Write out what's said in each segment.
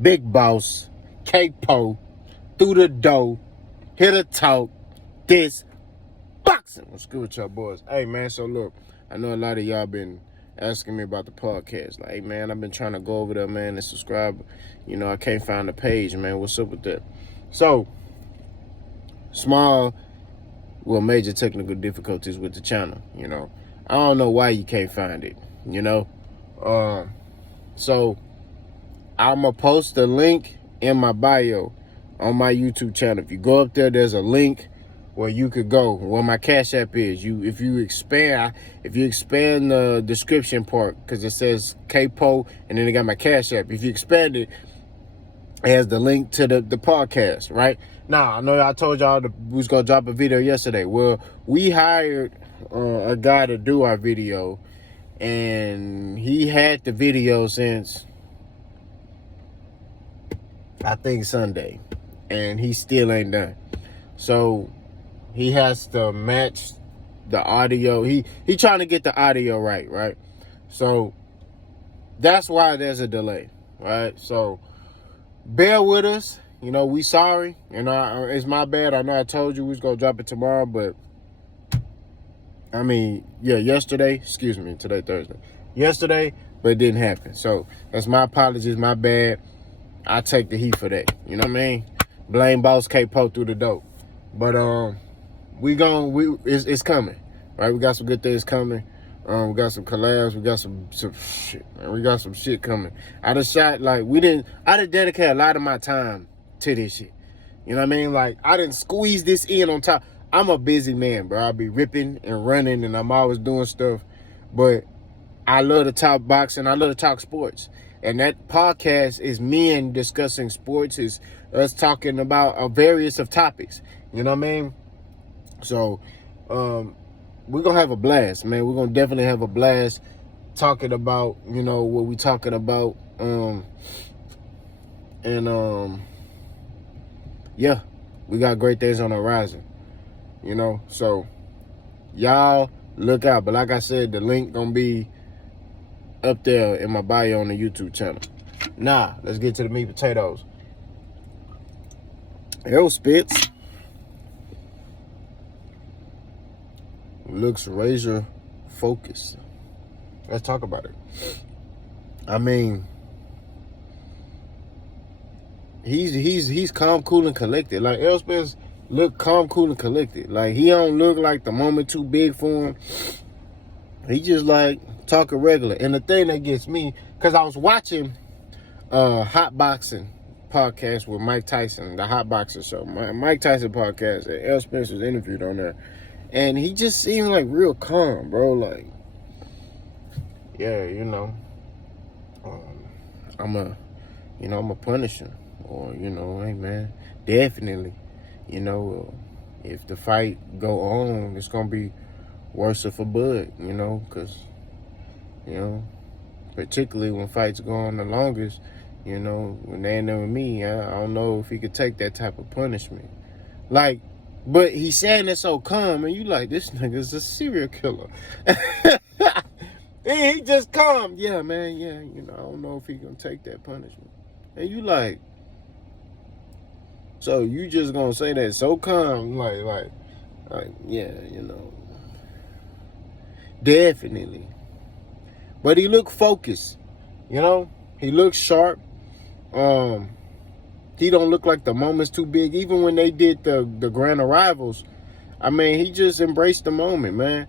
Big Boss, K-Po, Through the Dough, Here to Talk, This Boxing. What's good with y'all boys? Hey, man, so look, I know a lot of y'all been asking me about the podcast. Like, hey, man, I've been trying to go over there, man, and subscribe. You know, I can't find the page, man. What's up with that? So, major technical difficulties with the channel, you know. I don't know why you can't find it, you know. So, I'm going to post the link in my bio on my YouTube channel. If you go up there, there's a link where you could go, where my Cash App is. If you expand the description part, because it says K-Po, and then it got my Cash App. If you expand it, it has the link to the podcast, right? Now, I know I told y'all we was going to drop a video yesterday. Well, we hired a guy to do our video, and he had the video since, I think, Sunday, and he still ain't done. So he has to match the audio. He trying to get the audio right? So that's why there's a delay, right? So bear with us. You know, we sorry. You know, it's my bad. I know I told you we was going to drop it tomorrow, but I mean, yeah, today, Thursday. Yesterday, but it didn't happen. So that's my apologies, my bad. I take the heat for that. You know what I mean? Blame Boss K-Po Through the Dough. But it's coming. Right? We got some good things coming. We got some collabs, we got some shit, man. We got some shit coming. I done dedicate a lot of my time to this shit. You know what I mean? Like, I didn't squeeze this in on top. I'm a busy man, bro. I be ripping and running, and I'm always doing stuff. But I love to talk boxing. I love to talk sports. And that podcast is men discussing sports, is us talking about various of topics. You know what I mean? So, we're going to have a blast, man. We're going to definitely have a blast talking about, you know, what we talking about. Yeah, we got great things on the horizon, you know. So, y'all look out. But like I said, the link going to be up there in my bio on the YouTube channel. Now, let's get to the meat and potatoes. Errol Spence looks razor focused. Let's talk about it. I mean, he's calm, cool, and collected. Like, Errol Spence look calm, cool, and collected. Like, he don't look like the moment too big for him. He just like talking regular. And the thing that gets me, because I was watching Hot Boxing podcast with Mike Tyson, the Hot Boxing show, Mike Tyson podcast, and Errol Spence was interviewed on there. And he just seemed like real calm, bro. Like, yeah, you know, I'm a punish him. Or, you know, hey, man, definitely, you know, if the fight go on, it's going to be worse for Bud, you know, because, you know, particularly when fights go on the longest, you know, when they ain't never me, I don't know if he could take that type of punishment. Like, but he's saying it so calm, and you like, this nigga's a serial killer. He just calm. Yeah, man, yeah, you know, I don't know if he gonna take that punishment. And you like, so you just gonna say that so calm, like, yeah, you know, definitely. But he looked focused, you know, he looks sharp. He don't look like the moment's too big. Even when they did the grand arrivals, I mean, he just embraced the moment, man.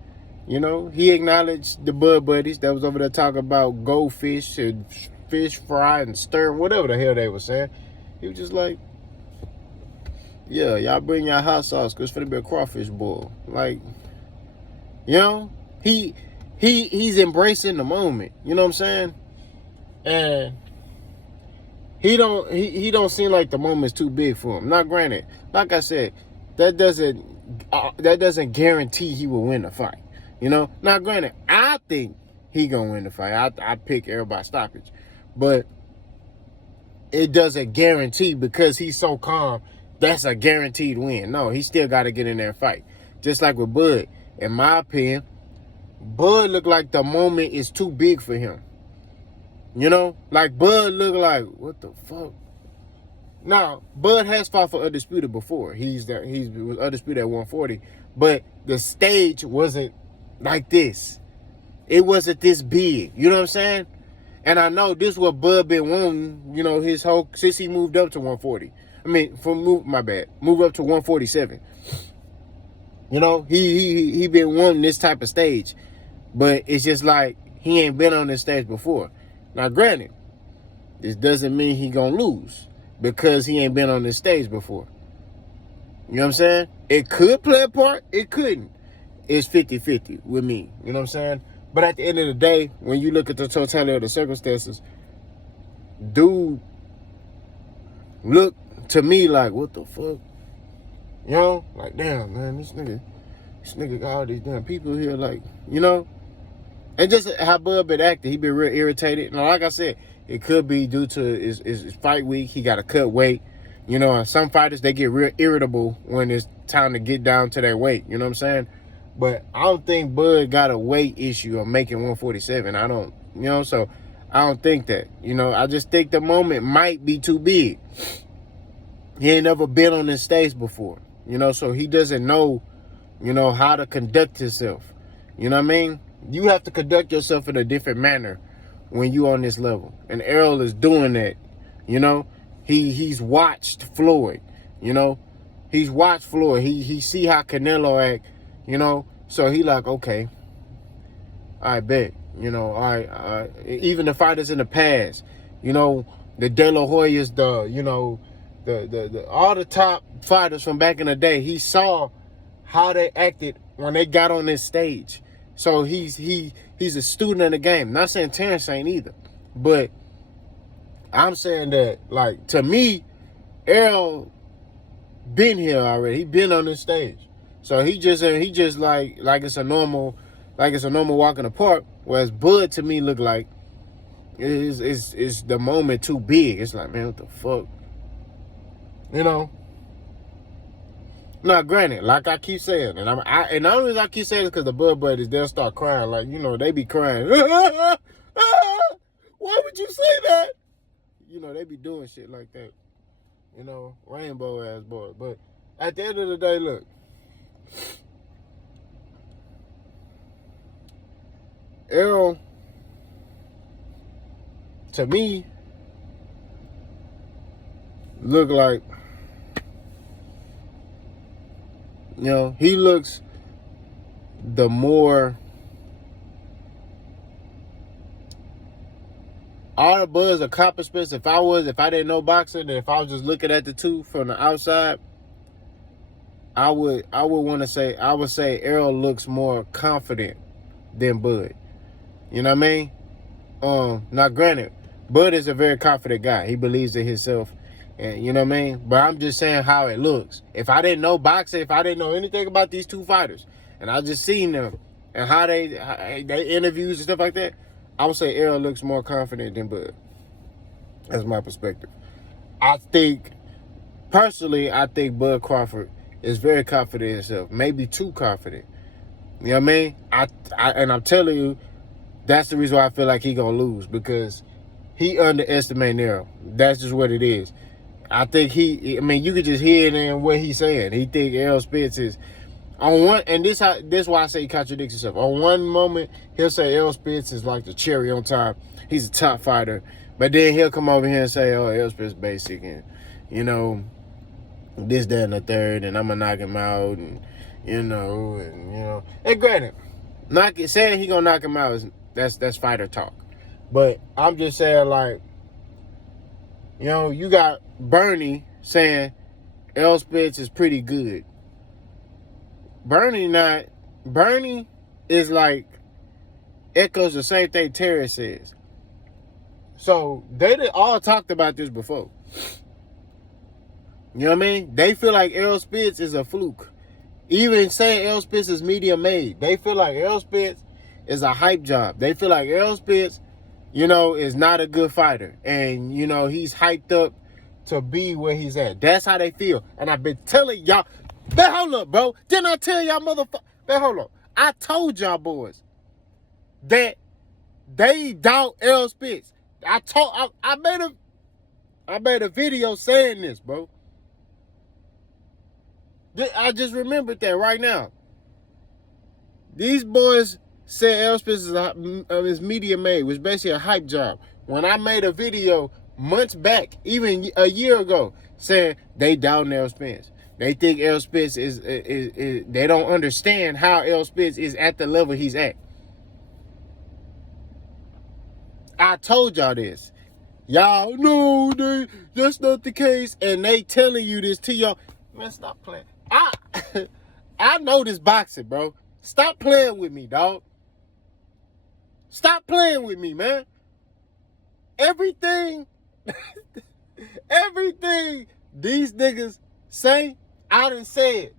You know, he acknowledged the Bud Buddies that was over there talking about goldfish and fish fry and stir, whatever the hell they were saying. He was just like, yeah, y'all bring y'all hot sauce because it's finna be a crawfish boil. Like, you know, he's embracing the moment. You know what I'm saying? And he don't seem like the moment's too big for him. Now, granted, like I said, that doesn't guarantee he will win the fight. You know? Now, granted, I think he gonna win the fight. I pick everybody stoppage. But it doesn't guarantee because he's so calm, that's a guaranteed win. No, he still got to get in there and fight. Just like with Bud. In my opinion, Bud looked like the moment is too big for him. You know, like Bud look like, what the fuck? Now, Bud has fought for Undisputed before. He was Undisputed at 140, but the stage wasn't like this. It wasn't this big. You know what I'm saying? And I know this is what Bud been wanting, you know, his whole, since he moved up to 140. I mean, move up to 147. You know, he been wanting this type of stage. But it's just like, he ain't been on this stage before. Now, granted, this doesn't mean he gonna lose because he ain't been on this stage before. You know what I'm saying? It could play a part. It couldn't. It's 50-50 with me. You know what I'm saying? But at the end of the day, when you look at the totality of the circumstances, dude look to me like, what the fuck? You know? Like, damn, man, this nigga got all these damn people here, like, you know? And just how Bud been acting, he been real irritated. And like I said, it could be due to his fight week. He got to cut weight. You know, and some fighters, they get real irritable when it's time to get down to their weight. You know what I'm saying? But I don't think Bud got a weight issue of making 147. I don't, you know, so I don't think that. You know, I just think the moment might be too big. He ain't never been on this stage before. You know, so he doesn't know, you know, how to conduct himself. You know what I mean? You have to conduct yourself in a different manner when you on this level. And Errol is doing that. You know, he's watched Floyd. You know, he's watched Floyd. He see how Canelo act. You know, so he like, okay, I bet. You know, all right. Even the fighters in the past, you know, the De La Hoyas, the all the top fighters from back in the day, he saw how they acted when they got on this stage. So he's a student of the game. Not saying Terence ain't either, but I'm saying that, like, to me, Errol been here already. He been on this stage. So he just like it's a normal walk in the park. Whereas Bud to me look like is the moment too big. It's like, man, what the fuck? You know? Now, granted, like I keep saying, and the only reason I keep saying it because the Bud buddies, they'll start crying. Like, you know, they be crying. Why would you say that? You know, they be doing shit like that. You know, rainbow ass boy. But at the end of the day, look. Errol, to me, look like, you know, he looks the more, all the Bud's accomplishments, if I didn't know boxing, and if I was just looking at the two from the outside, I would say Errol looks more confident than Bud. You know what I mean? Now granted, Bud is a very confident guy. He believes in himself. And you know what I mean? But I'm just saying how it looks. If I didn't know boxing, if I didn't know anything about these two fighters, and I just seen them and how they interviews and stuff like that, I would say Errol looks more confident than Bud. That's my perspective. Personally, I think Bud Crawford is very confident in himself. Maybe too confident. You know what I mean? And I'm telling you, that's the reason why I feel like he gonna lose, because he underestimated Errol. That's just what it is. I think you could just hear it in what he's saying. He think Errol Spence is on one, and this why I say he contradicts himself. On one moment, he'll say Errol Spence is like the cherry on top. He's a top fighter. But then he'll come over here and say, oh, Errol Spence basic, and, you know, this, that, and the third, and I'm gonna knock him out, and, you know. And granted, saying he gonna knock him out, that's fighter talk. But I'm just saying, like, you know, you got Bernie saying Errol Spence is pretty good. Bernie is like, echoes the same thing Terence says. So they all talked about this before. You know what I mean? They feel like Errol Spence is a fluke. Even saying Errol Spence is medium made, they feel like Errol Spence is a hype job. They feel like Errol Spence, you know, is not a good fighter. And, you know, he's hyped up to be where he's at. That's how they feel. And I've been telling y'all, man, hold up, bro. Didn't I tell y'all motherfucker? Man, hold up. I told y'all boys that they doubt Errol Spence. I made a video saying this, bro. I just remembered that right now. These boys said Errol Spence is media made, which basically a hype job. When I made a video months back, even a year ago, saying they doubt Errol Spence. They think Errol Spence is they don't understand how Errol Spence is at the level he's at. I told y'all this. Y'all know that's not the case, and they telling you this to y'all. Man, stop playing. I know this boxing, bro. Stop playing with me, dog. Stop playing with me, man. Everything these niggas say, I done said.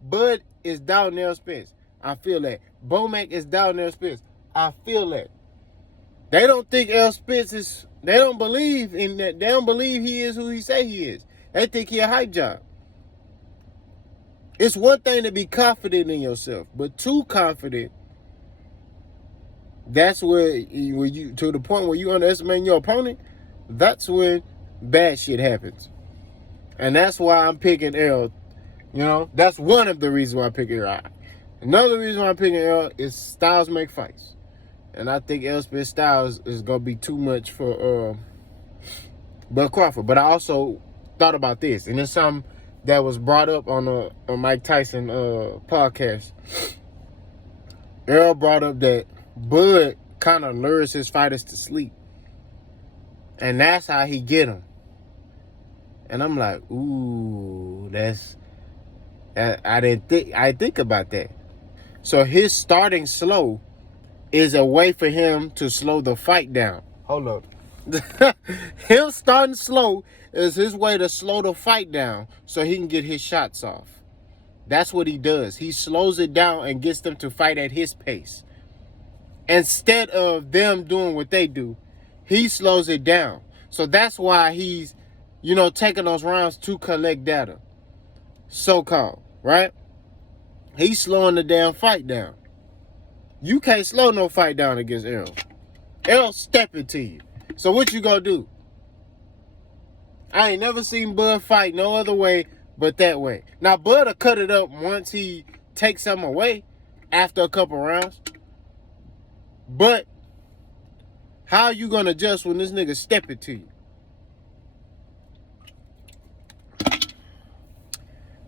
Bud is down Errol Spence. I feel that. Bomac is down Errol Spence. I feel that. They don't think Errol Spence is, they don't believe in that. They don't believe he is who he say he is. They think he a hype job. It's one thing to be confident in yourself, but too confident, that's where you to the point where you underestimate your opponent, that's when bad shit happens. And that's why I'm picking Errol. You know, that's one of the reasons why I pick Errol. Another reason why I'm picking Errol is styles make fights. And I think Errol Spence styles is going to be too much for Bud Crawford. But I also thought about this, and it's something that was brought up on a Mike Tyson podcast. Errol brought up that Bud kind of lures his fighters to sleep. And that's how he get them. And I'm like, ooh, I didn't think about that. So his starting slow is a way for him to slow the fight down. Hold up. Him starting slow is his way to slow the fight down so he can get his shots off. That's what he does. He slows it down and gets them to fight at his pace. Instead of them doing what they do, he slows it down. So that's why he's, taking those rounds to collect data. So-called, right? He's slowing the damn fight down. You can't slow no fight down against Errol. Errol stepping to you. So what you gonna do? I ain't never seen Bud fight no other way but that way. Now, Bud will cut it up once he takes something away after a couple rounds. But how you gonna adjust when this nigga stepping to you?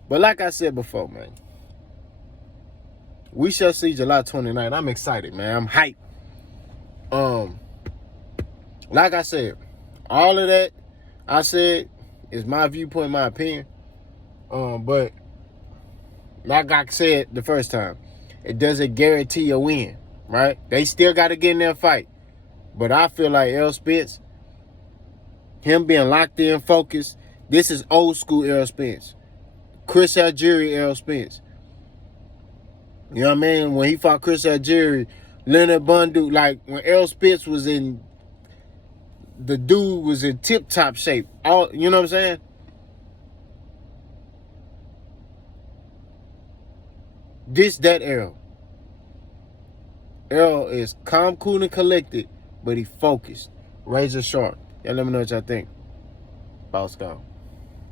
But like I said before, man, we shall see July 29th. I'm excited, man. I'm hyped. Like I said, all of that I said is my viewpoint, my opinion. But like I said the first time, it doesn't guarantee a win, right? They still got to get in there and fight. But I feel like Errol Spence, him being locked in, focused, this is old school Errol Spence. Chris Algieri, Errol Spence. You know what I mean? When he fought Chris Algieri, Leonard Bundu, like when Errol Spence was in, the dude was in tip-top shape. You know what I'm saying? That Errol. Errol is calm, cool, and collected, but he focused. Razor sharp. Y'all let me know what y'all think. Boss gone.